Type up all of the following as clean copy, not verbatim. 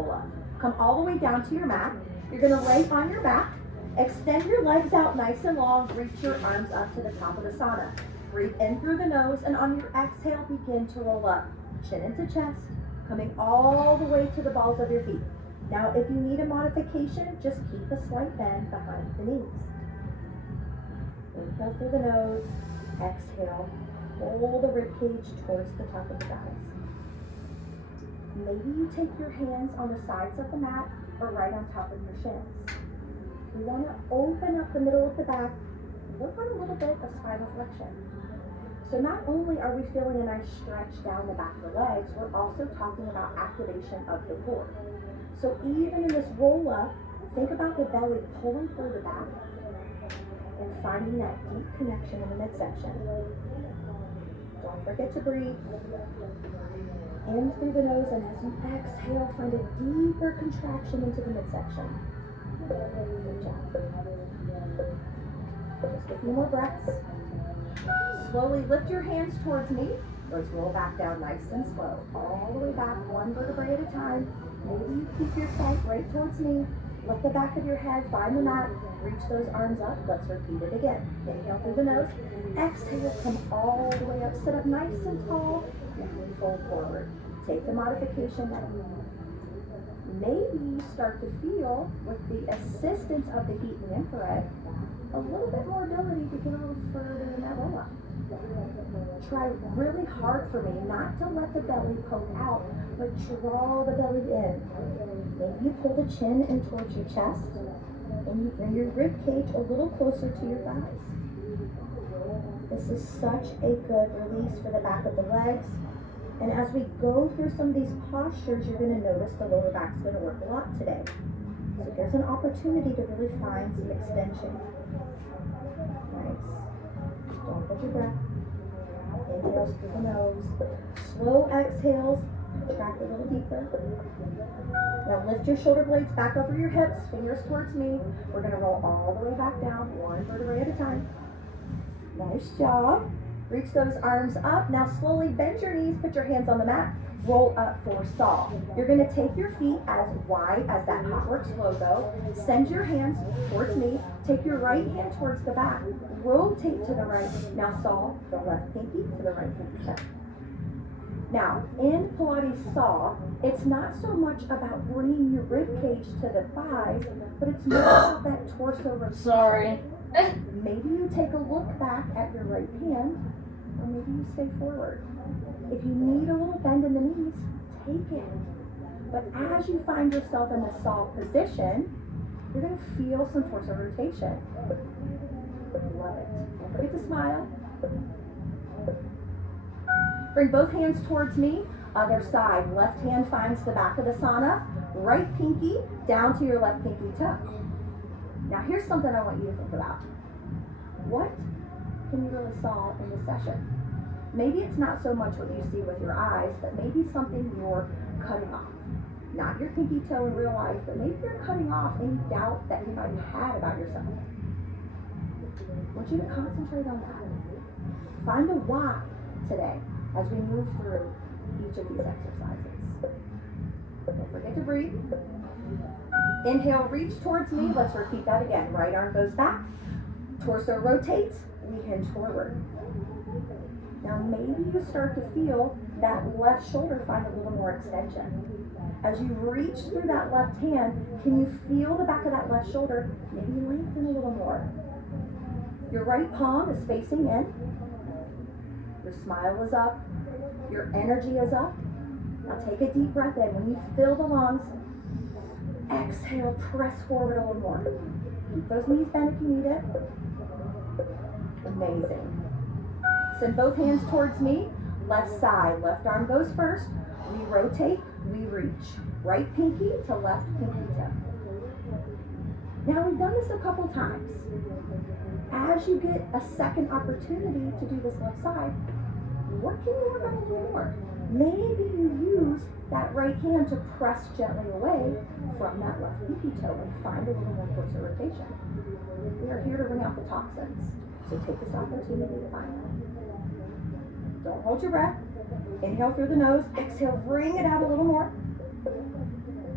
roll up. Come all the way down to your mat. You're gonna lay on your back. Extend your legs out nice and long. Reach your arms up to the top of the sauna. Breathe in through the nose, and on your exhale, begin to roll up. Chin into chest, coming all the way to the balls of your feet. Now, if you need a modification, just keep a slight bend behind the knees. Inhale through the nose, exhale, pull the rib cage towards the top of the thighs. Maybe you take your hands on the sides of the mat or right on top of your shins. We want to open up the middle of the back, work on a little bit of spinal flexion. So not only are we feeling a nice stretch down the back of the legs, we're also talking about activation of the core. So even in this roll up, think about the belly pulling through the back and finding that deep connection in the midsection. Don't forget to breathe. In through the nose, and as you exhale, find a deeper contraction into the midsection. Good job. Just a few more breaths. Slowly lift your hands towards me. Let's roll back down nice and slow. All the way back, one vertebrae at a time. Maybe you keep your sight right towards me. Lift the back of your head, find the mat, reach those arms up. Let's repeat it again. Inhale through the nose. Exhale, come all the way up. Sit up nice and tall. And fold forward. Take the modification that you need. Maybe you start to feel, with the assistance of the heat and infrared, a little bit more ability to get a little further in that roll up. Try really hard for me not to let the belly poke out, but draw the belly in. Maybe you pull the chin in towards your chest, and you bring your rib cage a little closer to your thighs. This is such a good release for the back of the legs. And as we go through some of these postures, you're going to notice the lower back's going to work a lot today. So there's an opportunity to really find some extension. Nice. Don't hold your breath. Inhales through the nose. Slow exhales. Contract a little deeper. Now lift your shoulder blades back over your hips, fingers towards me. We're going to roll all the way back down, one vertebrae at a time. Nice job. Reach those arms up. Now slowly bend your knees, put your hands on the mat, roll up for saw. You're going to take your feet as wide as that HOTWORX logo. Send your hands towards me. Take your right hand towards the back. Rotate to the right. Now saw the left pinky to the right pinky. Now, in Pilates saw, it's not so much about bringing your rib cage to the thighs, but it's more about that torso rotation. Sorry. Maybe you take a look back at your right hand, or maybe you stay forward. If you need a little bend in the knees, take it. But as you find yourself in the saw position, you're going to feel some torso rotation. Love it. Don't forget to smile. Bring both hands towards me. Other side. Left hand finds the back of the sauna. Right pinky down to your left pinky toe. Now here's something I want you to think about. What can you really saw in this session? Maybe it's not so much what you see with your eyes, but maybe something you're cutting off. Not your pinky toe in real life, but maybe you're cutting off any doubt that you might have had about yourself. I want you to concentrate on that. Find the why today as we move through each of these exercises. Don't forget to breathe. Inhale, reach towards me. Let's repeat that again. Right arm goes back. Torso rotates. We hinge forward. Now maybe you start to feel that left shoulder find a little more extension. As you reach through that left hand, can you feel the back of that left shoulder maybe lengthen a little more? Your right palm is facing in. Your smile is up. Your energy is up. Now take a deep breath in. When you fill the lungs, exhale, press forward a little more. Keep those knees bent if you need it. Amazing. Send both hands towards me. Left side. Left arm goes first. We rotate. We reach. Right pinky to left pinky toe. Now we've done this a couple times. As you get a second opportunity to do this left side, what can you work on a little more? Maybe you use that right hand to press gently away from that left pinky toe and find a little more torso rotation. We are here to bring out the toxins, so take this opportunity to find them. Don't hold your breath. Inhale through the nose. Exhale, bring it out a little more.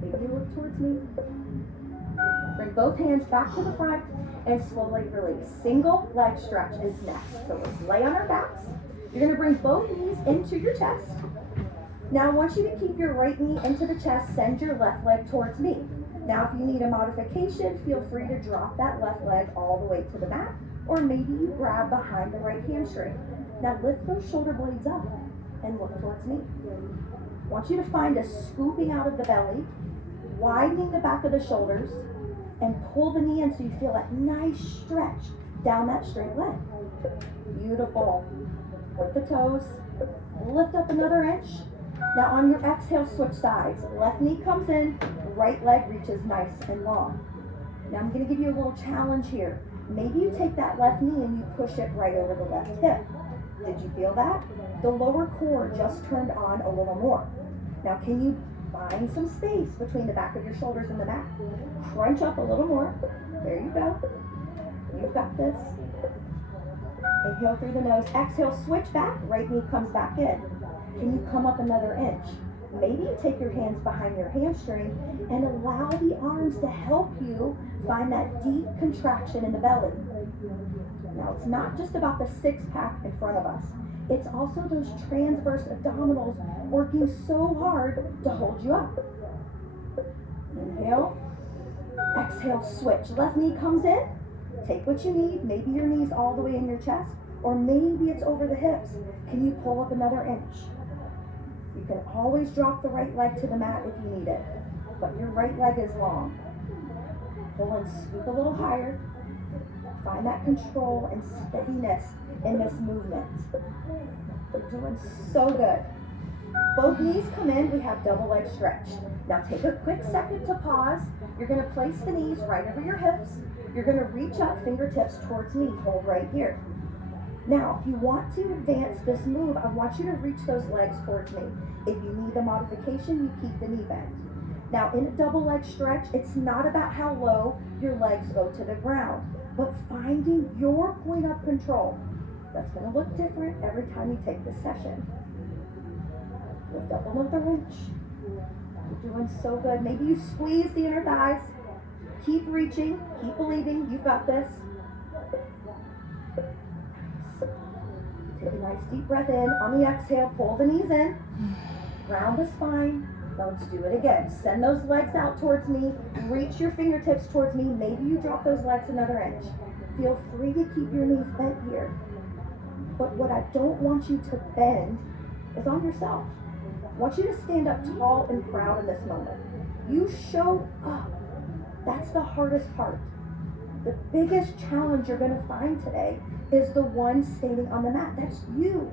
Maybe towards me. Bring both hands back to the front and slowly release. Single leg stretch is next. So let's lay on our backs. You're going to bring both knees into your chest. Now I want you to keep your right knee into the chest, send your left leg towards me. Now if you need a modification, feel free to drop that left leg all the way to the mat, or maybe you grab behind the right hamstring. Now lift those shoulder blades up and look towards me. I want you to find a scooping out of the belly, widening the back of the shoulders, and pull the knee in so you feel that nice stretch down that straight leg. Beautiful. Point the toes, lift up another inch. Now on your exhale, switch sides. Left knee comes in, right leg reaches nice and long. Now I'm going to give you a little challenge here. Maybe you take that left knee and you push it right over the left hip. Did you feel that? The lower core just turned on a little more. Now can you find some space between the back of your shoulders and the mat? Crunch up a little more. There you go. You've got this. Inhale through the nose. Exhale, switch back. Right knee comes back in. Can you come up another inch? Maybe you take your hands behind your hamstring and allow the arms to help you find that deep contraction in the belly. Now it's not just about the six-pack in front of us. It's also those transverse abdominals working so hard to hold you up. Inhale. Exhale, switch. Left knee comes in. Take what you need. Maybe your knee's all the way in your chest, or maybe it's over the hips. Can you pull up another inch? You can always drop the right leg to the mat if you need it, but your right leg is long. Pull and scoop a little higher. Find that control and steadiness in this movement. You're doing so good. Both knees come in, we have double leg stretch. Now take a quick second to pause. You're going to place the knees right over your hips. You're going to reach up, fingertips towards me, hold right here. Now, if you want to advance this move, I want you to reach those legs towards me. If you need the modification, you keep the knee bent. Now, in a double leg stretch, it's not about how low your legs go to the ground, but finding your point of control. That's going to look different every time you take this session. Lift up another inch. You're doing so good. Maybe you squeeze the inner thighs. Keep reaching, keep believing, you've got this. Take a nice deep breath in. On the exhale, pull the knees in. Round the spine. Now let's do it again. Send those legs out towards me. Reach your fingertips towards me. Maybe you drop those legs another inch. Feel free to keep your knees bent here. But what I don't want you to bend is on yourself. I want you to stand up tall and proud in this moment. You show up. That's the hardest part. The biggest challenge you're going to find today is the one standing on the mat. That's you.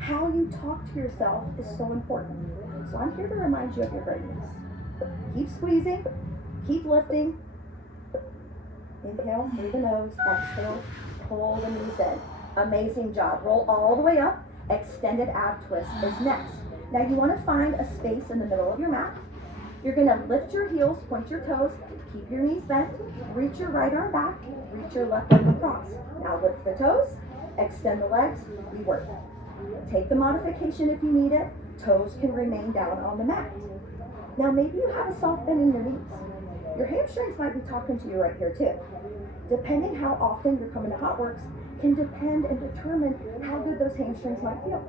How you talk to yourself is so important. So I'm here to remind you of your greatness. Keep squeezing. Keep lifting. Inhale through the nose. Exhale. Pull the knees in. Amazing job. Roll all the way up. Extended ab twist is next. Now you want to find a space in the middle of your mat. You're going to lift your heels, point your toes, keep your knees bent, reach your right arm back, reach your left leg across. Now lift the toes, extend the legs, we work. Take the modification if you need it. Toes can remain down on the mat. Now maybe you have a soft bend in your knees. Your hamstrings might be talking to you right here too. Depending how often you're coming to HOTWORX can depend and determine how good those hamstrings might feel.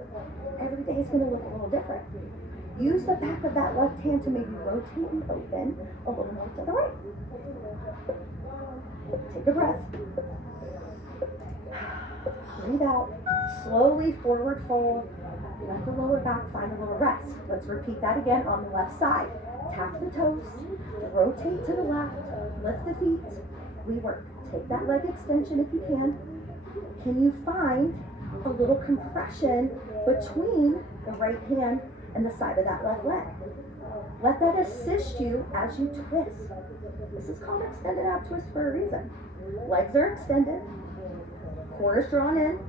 Every day is going to look a little different. Use the back of that left hand to maybe rotate and open a little more to the right. Take a breath. Breathe out. Slowly forward fold. Let the lower back find a little rest. Let's repeat that again on the left side. Tap the toes. Rotate to the left. Lift the feet. We work. Take that leg extension if you can. Can you find a little compression between the right hand and the side of that left leg? Let that assist you as you twist. This is called extended ab twist for a reason. Legs are extended. Core is drawn in.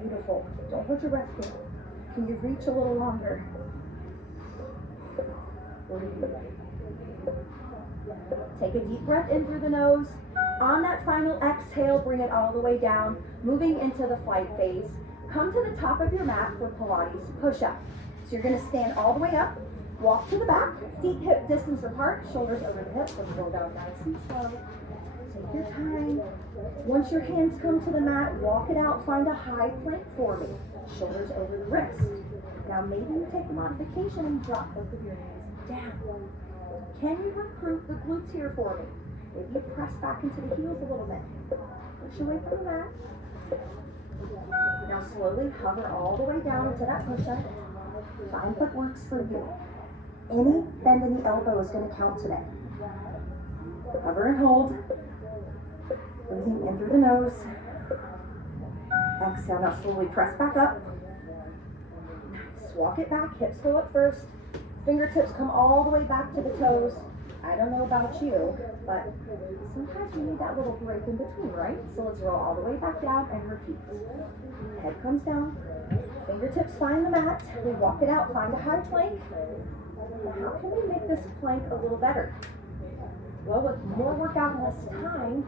Beautiful. Don't hold your breath here. Can you reach a little longer? Breathe. Take a deep breath in through the nose. On that final exhale, bring it all the way down, moving into the flight phase. Come to the top of your mat for Pilates push-up. So you're going to stand all the way up. Walk to the back, feet hip distance apart, shoulders over the hips, and roll down nice and slow. Take your time. Once your hands come to the mat, walk it out, find a high plank for me. Shoulders over the wrist. Now maybe you take the modification and drop both of your knees down. Can you recruit the glutes here for me? Maybe you press back into the heels a little bit. Push away from the mat. Now slowly hover all the way down into that push-up. Find what works for you. Any bend in the elbow is going to count today. Hover and hold. Breathing in through the nose. Exhale. Now slowly press back up. Nice. Walk it back. Hips go up first. Fingertips come all the way back to the toes. I don't know about you, but sometimes you need that little break in between, right? So let's roll all the way back down and repeat. Head comes down. Fingertips find the mat. We walk it out. Find a high plank. Now how can we make this plank a little better? Well, with more workout and less time,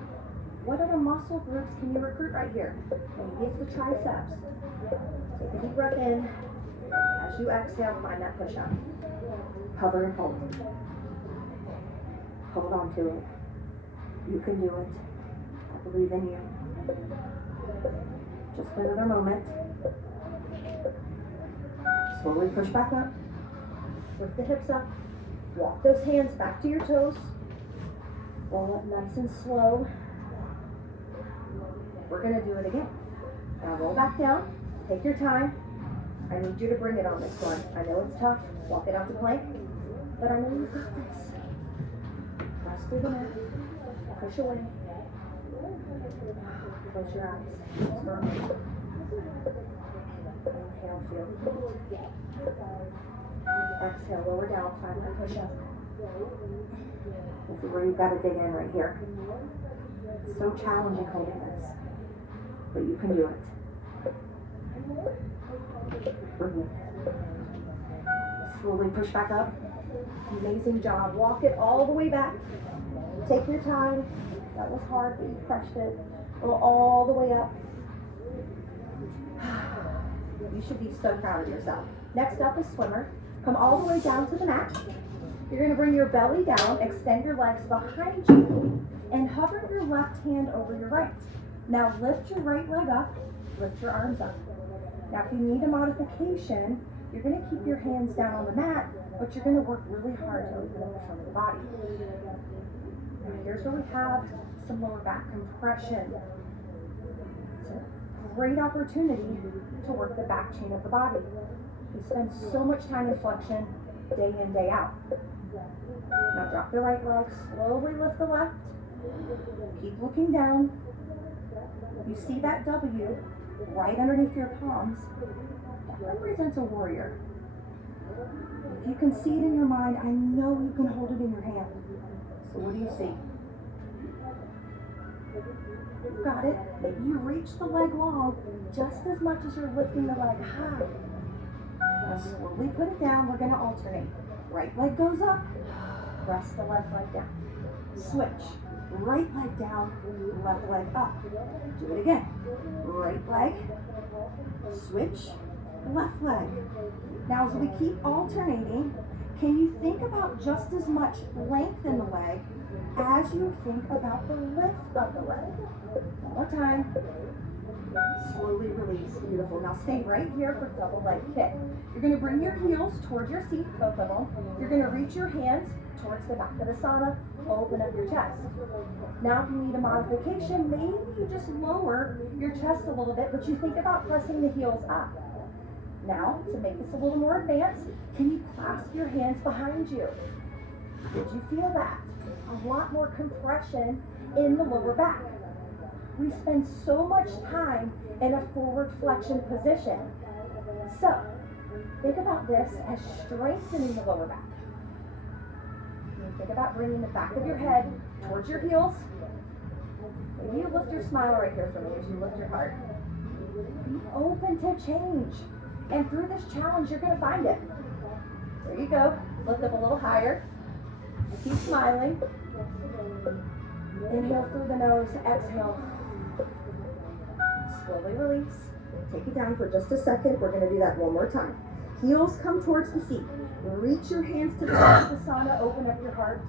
what other muscle groups can you recruit right here? Maybe it's the triceps. Take a deep breath in. As you exhale, find that push-up. Hover and hold. Hold on to it. You can do it. I believe in you. Just another moment. Slowly push back up. Lift the hips up. Walk those hands back to your toes. Roll up nice and slow. We're going to do it again. Now roll back down. Take your time. I need you to bring it on this one. I know it's tough. Walk it out to plank. But I know you've got this. Press through the mat. Push away. Close your eyes. Inhale, feel the heat. Exhale, lower down, find that push up. This is where you've got to dig in right here. It's so challenging holding this, but you can do it. Brilliant. Slowly push back up. Amazing job. Walk it all the way back. Take your time. That was hard, but you crushed it. Go all the way up. You should be so proud of yourself. Next up is swimmer. Come all the way down to the mat. You're going to bring your belly down, extend your legs behind you, and hover your left hand over your right. Now lift your right leg up, lift your arms up. Now if you need a modification, you're going to keep your hands down on the mat, but you're going to work really hard to open up the front of the body. Now here's where we have some lower back compression. It's a great opportunity to work the back chain of the body. We spend so much time in flexion day in, day out. Now drop the right leg, slowly lift the left. Keep looking down. You see that W right underneath your palms. That represents a warrior. If you can see it in your mind, I know you can hold it in your hand. So what do you see? You've got it. Maybe you reach the leg long just as much as you're lifting the leg high. Now slowly put it down. We're going to alternate. Right leg goes up. Rest the left leg down. Switch. Right leg down. Left leg up. Do it again. Right leg. Switch. Left leg. Now as we keep alternating, can you think about just as much length in the leg as you think about the lift of the leg? One more time. Slowly release. Beautiful. Now stay right here for double leg kick. You're going to bring your heels towards your seat, both of them. You're going to reach your hands towards the back of the sauna. Open up your chest. Now if you need a modification, maybe you just lower your chest a little bit, but you think about pressing the heels up. Now, to make this a little more advanced, can you clasp your hands behind you? Did you feel that? A lot more compression in the lower back. We spend so much time in a forward flexion position. So, think about this as strengthening the lower back. Think about bringing the back of your head towards your heels. Maybe you lift your smile right here for me as you lift your heart. Be open to change. And through this challenge, you're going to find it. There you go. Lift up a little higher. Keep smiling. Inhale through the nose. Exhale. Slowly release. Take it down for just a second. We're going to do that one more time. Heels come towards the seat. Reach your hands to the back of the sauna, open up your heart.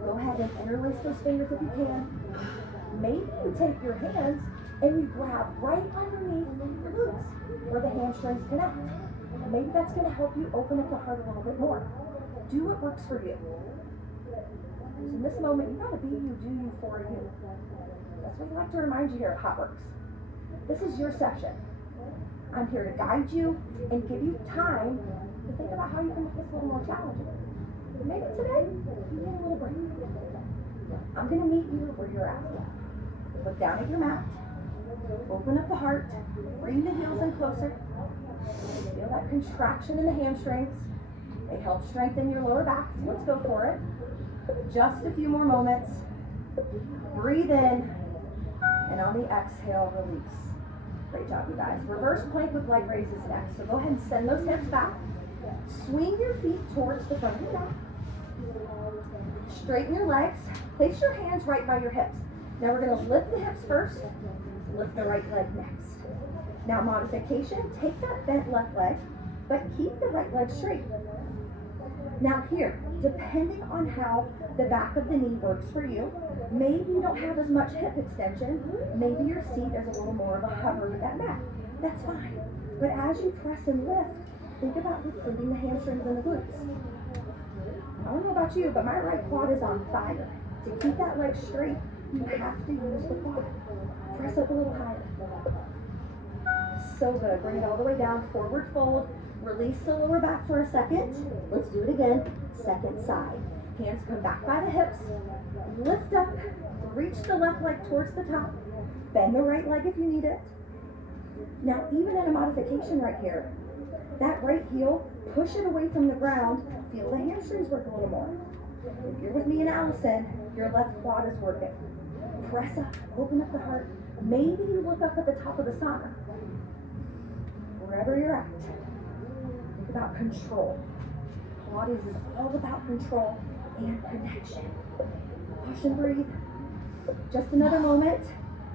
Go ahead and interlace those fingers if you can. Maybe you take your hands and you grab right underneath your glutes where the hamstrings connect. Maybe that's going to help you open up the heart a little bit more. Do what works for you. So in this moment, you gotta be you, do you, for you. That's what we like to remind you here at HOTWORX. This is your session. I'm here to guide you and give you time to think about how you can make this a little more challenging. Maybe today, you need a little break. I'm gonna meet you where you're at. Look down at your mat. Open up the heart. Bring the heels in closer. Feel that contraction in the hamstrings. They help strengthen your lower back. So let's go for it. Just a few more moments. Breathe in, and on the exhale, release. Great job, you guys. Reverse plank with leg raises next. So go ahead and send those hips back. Swing your feet towards the front of your mat. Straighten your legs. Place your hands right by your hips. Now we're going to lift the hips first. Lift the right leg next. Now modification, take that bent left leg, but keep the right leg straight. Now here, depending on how the back of the knee works for you, maybe you don't have as much hip extension, maybe your seat is a little more of a hover with that mat. That's fine. But as you press and lift, think about recruiting the hamstrings and the glutes. I don't know about you, but my right quad is on fire. To keep that leg straight, you have to use the quad. Press up a little higher. So good. Bring it all the way down, forward fold. Release the lower back for a second. Let's do it again. Second side. Hands come back by the hips. Lift up. Reach the left leg towards the top. Bend the right leg if you need it. Now, even in a modification right here, that right heel, push it away from the ground. Feel the hamstrings work a little more. If you're with me and Allison, your left quad is working. Press up. Open up the heart. Maybe you look up at the top of the sauna. Wherever you're at. About control. Pilates is all about control and connection. Push and breathe. Just another moment.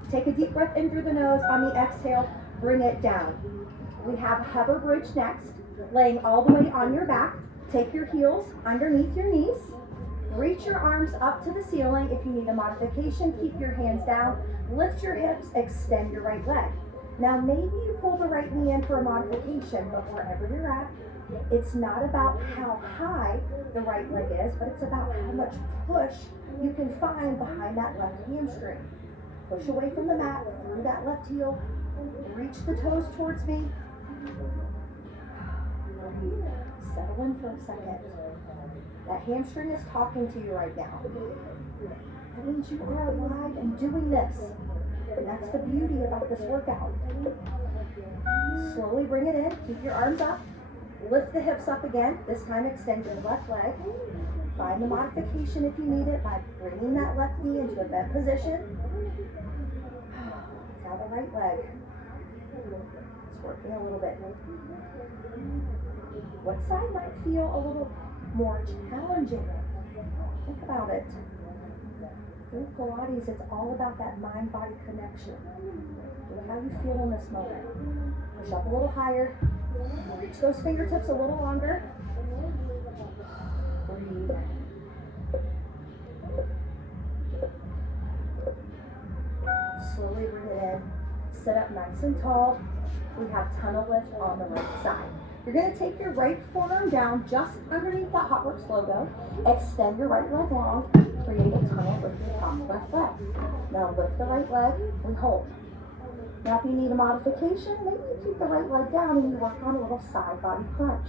Take a deep breath in through the nose. On the exhale, bring it down. We have hover bridge next. Laying all the way on your back. Take your heels underneath your knees. Reach your arms up to the ceiling. If you need a modification, keep your hands down. Lift your hips. Extend your right leg. Now maybe you pull the right knee in for a modification, but wherever you're at, it's not about how high the right leg is, but it's about how much push you can find behind that left hamstring. Push away from the mat, through that left heel, reach the toes towards me. Breathe. Settle in for a second. That hamstring is talking to you right now. That means you are alive and doing this. And that's the beauty about this workout. Slowly bring it in. Keep your arms up. Lift the hips up again. This time extend your left leg. Find the modification if you need it by bringing that left knee into a bent position. Now the right leg. It's working a little bit. What side might feel a little more challenging? Think about it. Through Pilates, it's all about that mind-body connection. Look how you feel in this moment. Push up a little higher. Reach those fingertips a little longer. Breathe. Slowly bring it in. Sit up nice and tall. We have tunnel lift on the right side. You're going to take your right forearm down just underneath that HOTWORX logo. Extend your right leg long. Create a tunnel with your top left leg. Now lift the right leg and hold. Now if you need a modification, maybe you keep the right leg down and you work on a little side body crunch.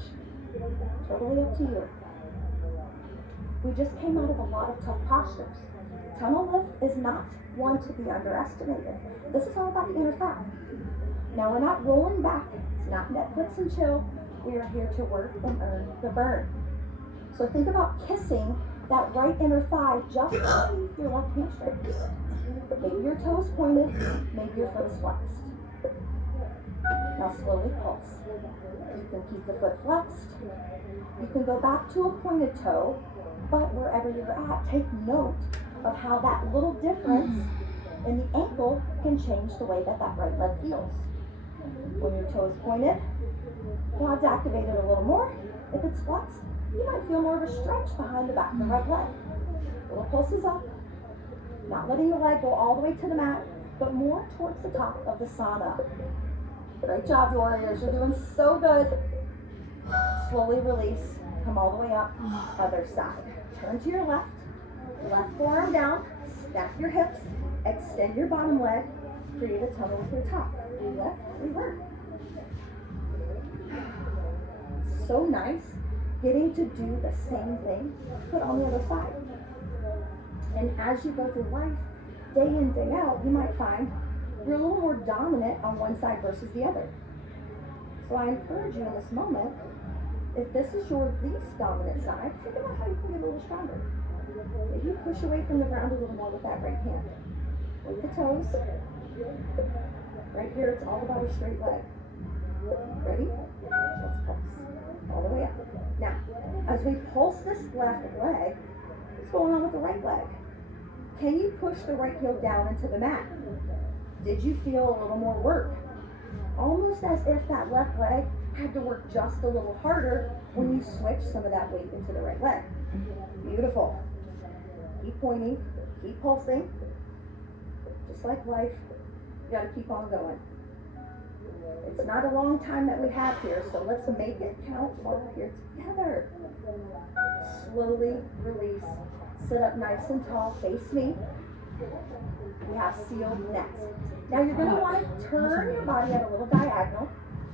Totally up to you. We just came out of a lot of tough postures. Tunnel lift is not one to be underestimated. This is all about the inner thigh. Now we're not rolling back. It's not Netflix and chill. We are here to work and earn the burn. So think about kissing that right inner thigh just underneath your left hamstring. Maybe your toes pointed, maybe your foot is flexed. Now slowly pulse. You can keep the foot flexed. You can go back to a pointed toe, but wherever you're at, take note of how that little difference in the ankle can change the way that that right leg feels. When your toe is pointed, Quads activated a little more. If it's flexed, you might feel more of a stretch behind the back of the right leg. Little pulses up, not letting the leg go all the way to the mat, but more towards the top of the sauna. Great job, warriors. You're doing so good. Slowly release. Come all the way up. Other side. Turn to your left. Left forearm down. Stack your hips. Extend your bottom leg. Create a tunnel with your top. Lift, revert. So nice getting to do the same thing, but on the other side. And as you go through life, day in, day out, you might find you're a little more dominant on one side versus the other. So I encourage you in this moment, if this is your least dominant side, think about how you can get a little stronger. Maybe push away from the ground a little more with that right hand. With the toes. Right here, it's all about a straight leg. Ready? Let's pulse. All the way up. Now, as we pulse this left leg, what's going on with the right leg? Can you push the right heel down into the mat? Did you feel a little more work? Almost as if that left leg had to work just a little harder when you switch some of that weight into the right leg. Beautiful. Keep pointing, keep pulsing. Just like life, you gotta keep on going. It's not a long time that we have here, so let's make it count while we're here together. Slowly release. Sit up nice and tall. Face me. We have sealed next. Now you're going to want to turn your body at a little diagonal.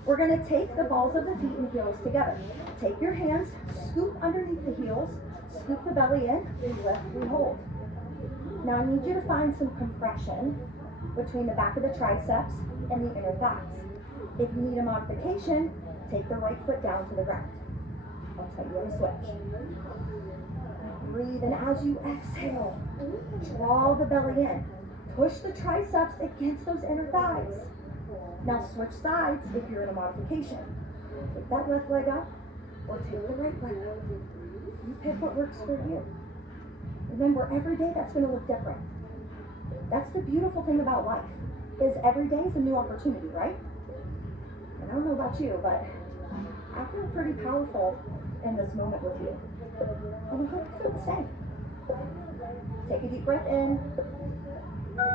We're going to take the balls of the feet and heels together. Take your hands, scoop underneath the heels, scoop the belly in, and lift and hold. Now I need you to find some compression between the back of the triceps and the inner thighs. If you need a modification, take the right foot down to the ground. I'll tell you when to switch. Breathe, and as you exhale, draw the belly in. Push the triceps against those inner thighs. Now switch sides if you're in a modification. Take that left leg up, or take the right leg up. You pick what works for you. Remember, every day that's going to look different. That's the beautiful thing about life, is every day is a new opportunity, right? And I don't know about you, but I feel pretty powerful in this moment with you. And I hope you feel the same. Take a deep breath in.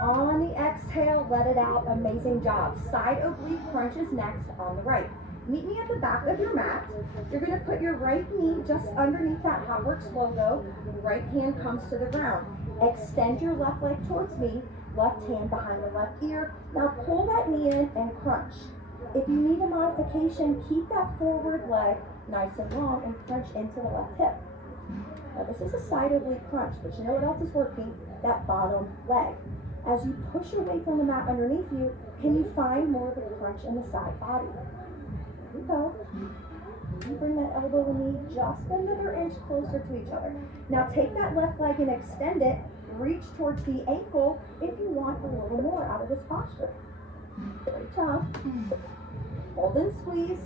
On the exhale, let it out. Amazing job. Side oblique crunches next on the right. Meet me at the back of your mat. You're going to put your right knee just underneath that HOTWORX logo. Right hand comes to the ground. Extend your left leg towards me. Left hand behind the left ear. Now pull that knee in and crunch. If you need a modification, keep that forward leg nice and long and crunch into the left hip. Now this is a side oblique crunch, but you know what else is working? That bottom leg. As you push away from the mat underneath you, can you find more of the crunch in the side body? There you go. You bring that elbow and knee just another inch closer to each other. Now take that left leg and extend it. Reach towards the ankle if you want a little more out of this posture. Great job. Hold and squeeze.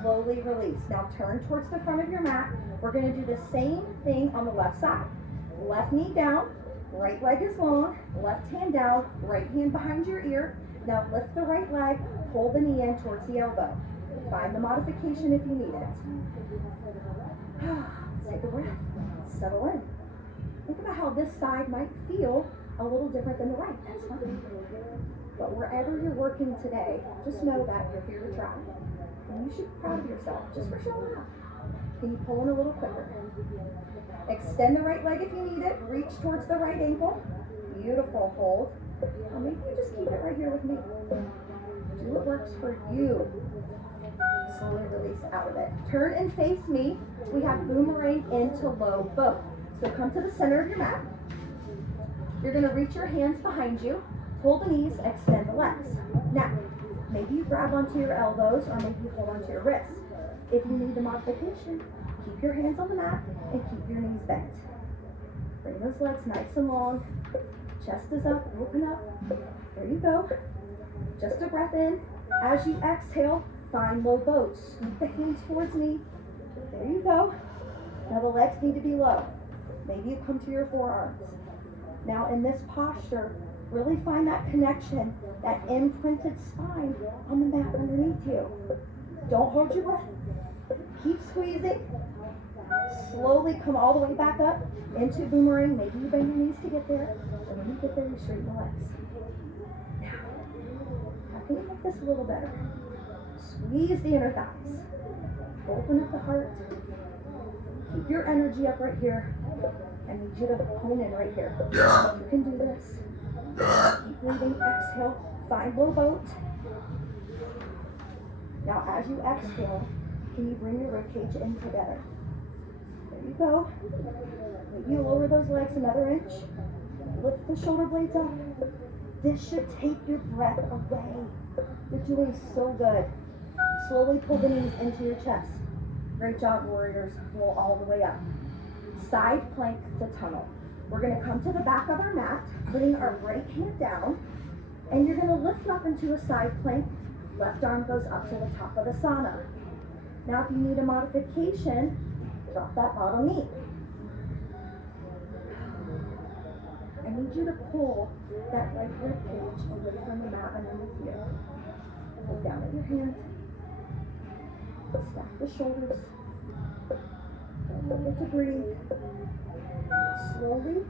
Slowly release. Now turn towards the front of your mat. We're going to do the same thing on the left side. Left knee down. Right leg is long. Left hand down. Right hand behind your ear. Now lift the right leg. Pull the knee in towards the elbow. Find the modification if you need it. Take a breath. Settle in. Think about how this side might feel a little different than the right. That's fine. But wherever you're working today, just know that you're here to try. And you should be proud of yourself just for showing up. Can you pull in a little quicker? Extend the right leg if you need it. Reach towards the right ankle. Beautiful. Hold. Or maybe you just keep it right here with me. Do what works for you. Slowly release out of it. Turn and face me. We have boomerang into low boat. So come to the center of your mat. You're going to reach your hands behind you. Pull the knees, extend the legs. Now, maybe you grab onto your elbows or maybe you hold onto your wrists. If you need a modification, keep your hands on the mat and keep your knees bent. Bring those legs nice and long. Chest is up, open up. There you go. Just a breath in. As you exhale, find low boat. Scoop the hands towards me. There you go. Now the legs need to be low. Maybe you come to your forearms. Now in this posture, really find that connection, that imprinted spine on the mat underneath you. Don't hold your breath. Keep squeezing. Slowly come all the way back up into boomerang. Maybe you bend your knees to get there. And when you get there, you straighten the legs. Now, can you make this a little better? Squeeze the inner thighs. Open up the heart. Keep your energy up right here. I need you to hone in right here. You can do this. Keep breathing. Exhale. Find low boat. Now, as you exhale, can you bring your ribcage in together? There you go. Maybe you lower those legs another inch. Lift the shoulder blades up. This should take your breath away. You're doing so good. Slowly pull the knees into your chest. Great job, warriors. Roll all the way up. Side plank to tunnel. We're going to come to the back of our mat, putting our right hand down, and you're going to lift up into a side plank. Left arm goes up to the top of the sauna. Now, if you need a modification, drop that bottom knee. I need you to pull that right rib cage away from the mat underneath you. Look down at your hand. Stack the shoulders. Don't forget to breathe. Slowly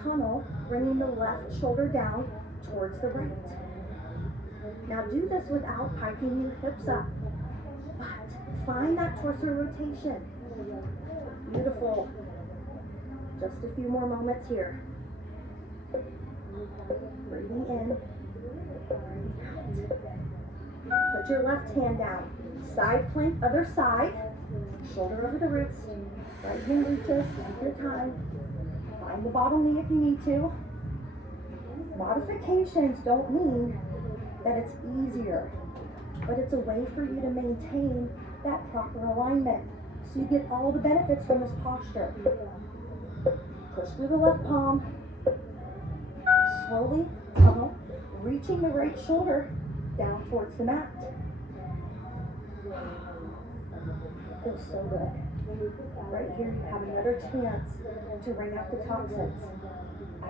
tunnel, bringing the left shoulder down towards the right. Now do this without hiking your hips up, but find that torso rotation. Beautiful. Just a few more moments here. Breathing in, breathing out. Put your left hand down. Side plank, other side. Shoulder over the wrist. Right hand reaches, take your time. Find the bottom knee if you need to. Modifications don't mean that it's easier, but it's a way for you to maintain that proper alignment so you get all the benefits from this posture. Push through the left palm. Slowly tunnel, reaching the right shoulder down towards the mat. Feels so good. Right here, you have another chance to wring out the toxins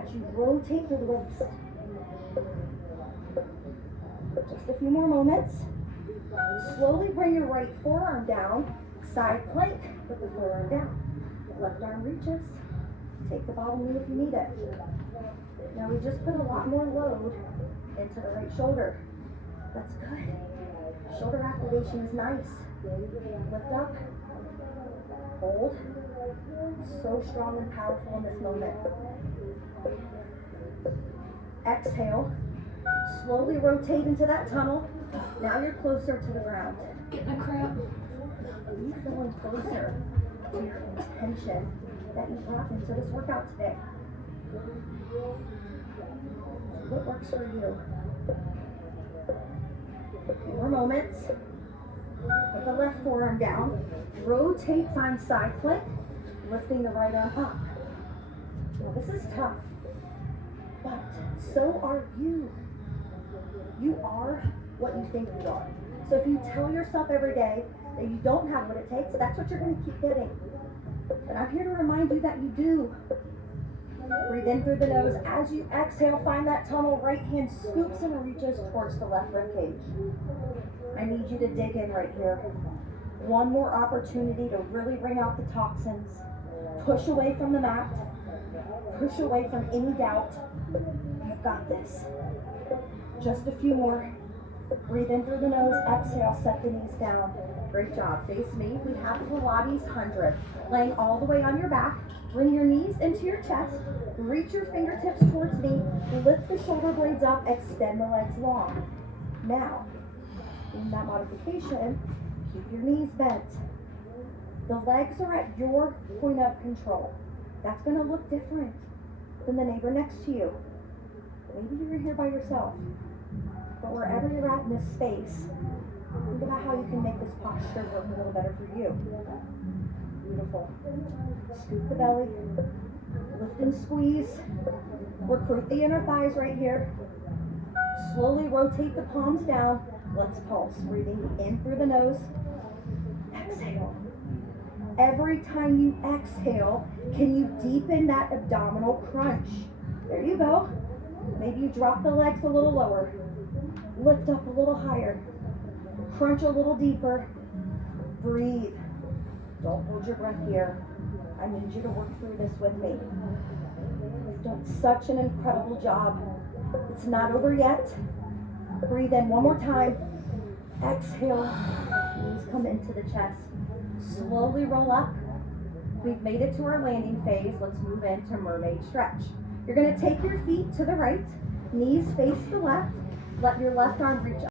as you rotate the wrist. Just a few more moments. Slowly bring your right forearm down. Side plank with the forearm down. Left arm reaches. Take the bottom knee if you need it. Now we just put a lot more load into the right shoulder. That's good. Shoulder activation is nice. Lift up. Hold. So strong and powerful in this moment. Exhale. Slowly rotate into that tunnel. Now you're closer to the ground. Getting a cramp. Are you feeling closer to your intention that you brought into this workout today? What works for you? A few more moments. Put the left forearm down. Rotate, find side plank. Lifting the right arm up. Now this is tough, but so are you. You are what you think you are. So if you tell yourself every day that you don't have what it takes, that's what you're going to keep getting. But I'm here to remind you that you do. Breathe in through the nose. As you exhale, find that tunnel. Right hand scoops and reaches towards the left rib cage. I need you to dig in right here. One more opportunity to really wring out the toxins. Push away from the mat. Push away from any doubt. You've got this. Just a few more. Breathe in through the nose. Exhale, set the knees down. Great job. Face me. We have Pilates 100. Laying all the way on your back. Bring your knees into your chest. Reach your fingertips towards me. Lift the shoulder blades up. Extend the legs long. Now, in that modification, keep your knees bent. The legs are at your point of control. That's going to look different than the neighbor next to you. Maybe you're here by yourself. But wherever you're at in this space, think about how you can make this posture work a little better for you. Beautiful. Scoop the belly. Lift and squeeze. Recruit the inner thighs right here. Slowly rotate the palms down. Let's pulse. Breathing in through the nose. Exhale. Every time you exhale, can you deepen that abdominal crunch? There you go. Maybe you drop the legs a little lower. Lift up a little higher. Crunch a little deeper. Breathe. Don't hold your breath here. I need you to work through this with me. You've done such an incredible job. It's not over yet. Breathe in one more time. Exhale. Knees come into the chest. Slowly roll up. We've made it to our landing phase. Let's move into mermaid stretch. You're going to take your feet to the right. Knees face the left. Let your left arm reach